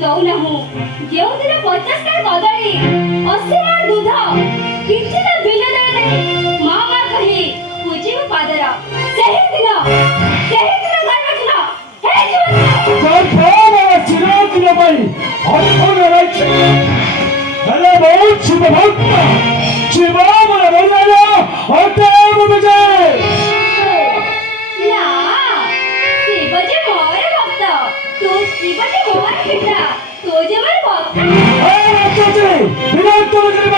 जाऊ नाहू ଯେଉଁଦିନ 50 ଟା କଦଳୀ 80 ଲିଟର ଦୁଧ କିଛିଟା ବିଲ ଦେଇ ମା ମା କହି ପୂଜିବୁ ପାଦର ସେହି ଦିନ ଗର୍ଭଦିନ ହେ ଜୟ ଚିରଦିନ ପାଇଁ ଅର୍ପଣ ରହିଛି ହେଲେ ବହୁତ ଶିବ ଭକ୍ତ ଶିବ ମୋର ବଳିଦାନ ଅଟେବ ବିଜୟ ନା ଶିବ ଯେ ମୋର ଭକ୍ତ ତୁ ଶିବ ଯେ ମୋର ପିତା ତୁ ଯେ ମୋର ଭକ୍ତ ବିରାଟ